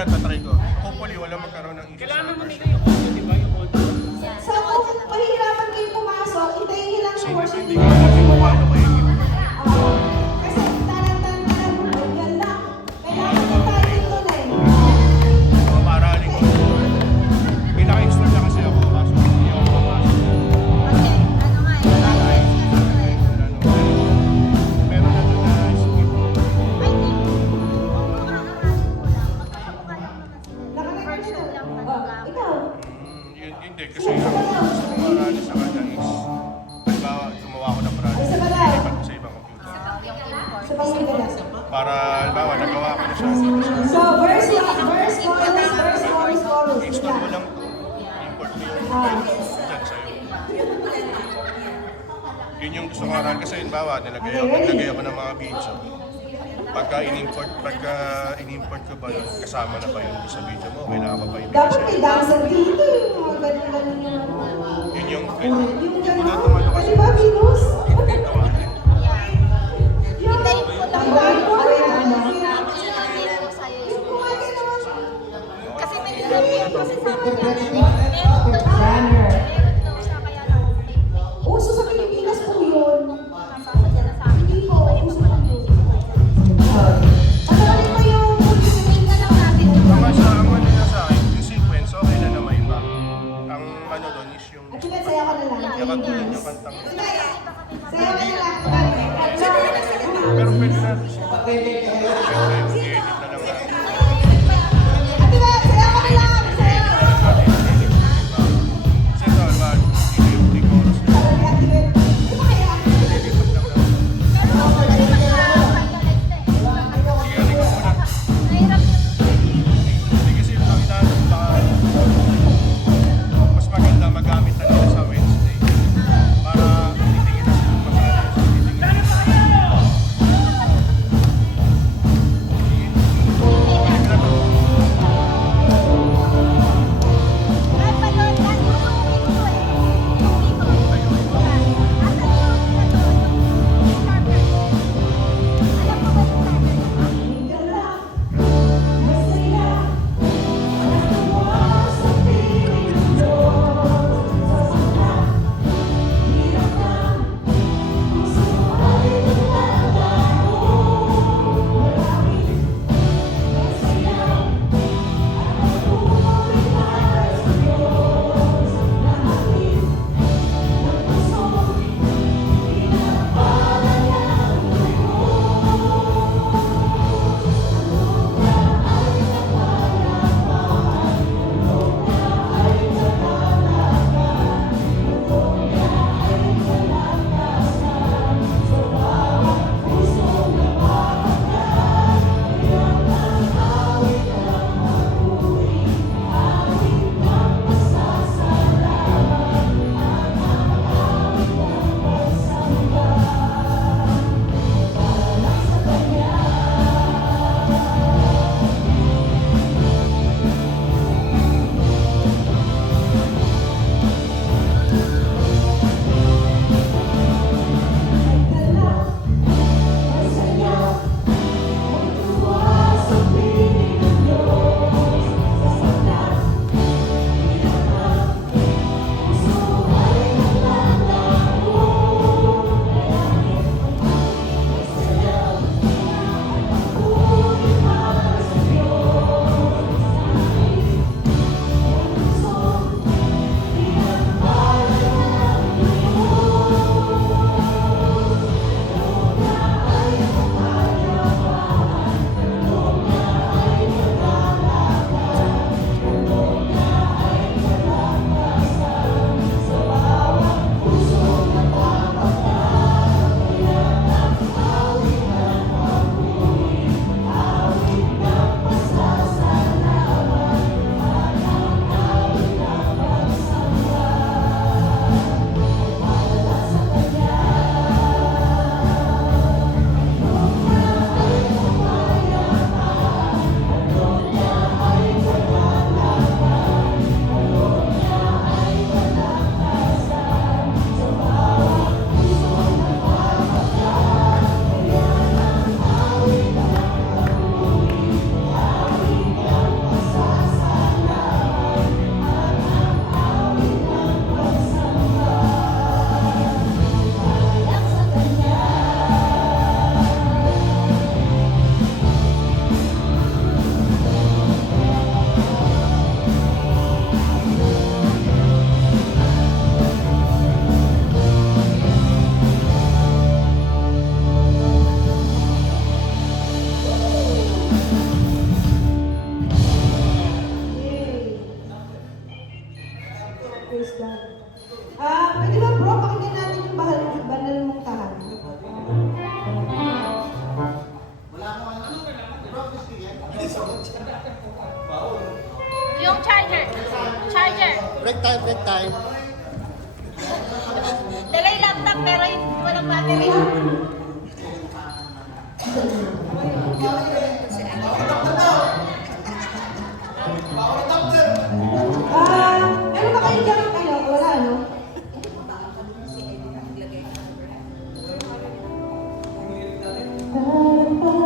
lang, tatry ko. Hopefully, wala magkaroon ng issue sa Kailangan naman version. nila yung audio, di ba? Yung audio. So kung mahihirapan kayo pumasok, hintayin nyo lang yung worship Hindi ko alam kung paano kayo yun. Kasi talang-talang, yan lang. Kailangan mo tayo dito na eh. Mga maaraling ko. May naka-install na kasi ako. Kaso hindi ako papasok. Meron na doon na skip. Nakarecord siya. Ikaw. Hindi, kasi ang gusto ko marali sa kanya is halimbawa, gumawa ako ng project. Ay, sa balaw. Ilipat ko sa ibang computer. Sa pangmigala. Para, halimbawa, nagawa ko na siya. So, verse, chorus. Install mo lang ito. Import mo yung file dyan sa'yo. Yun yung gusto ko marali. Kasi halimbawa, naglagay ako ng mga video. Pagka in-import ko ba yun, kasama na ba yun sa video mo? Kailangan pa ba yun? Dapat may dancer dito yung mga ganun-ganun yung Yun yung yung gano'n. Kasi ba, Venus? Hintayin ko lang. Hintayin ko rin, ano? Sinabit ko sa'yo Yung kumain ka naman. kasi may nilagay kasi sa akin meron daw siya kaya lang Uso sa Pilipinas po yun. sasadya na sa akin. Hindi po, uso po yun. Ano pa yung Tingnan lang natin yung ang ano niya sa akin, yung sequence, okay na naman iba. Ang ano doon is yung At sige, saya ko na lang. yakatuloy yung kantang. Saya ko na lang. Pero pwede na. Siyempre, i-edit na lang natin. Ate Beth, saya ko na lang. Saya. break time, break time. Dala yung laptop pero walang battery. Meron ba kayo dyan? Ano? Wala, no? Parang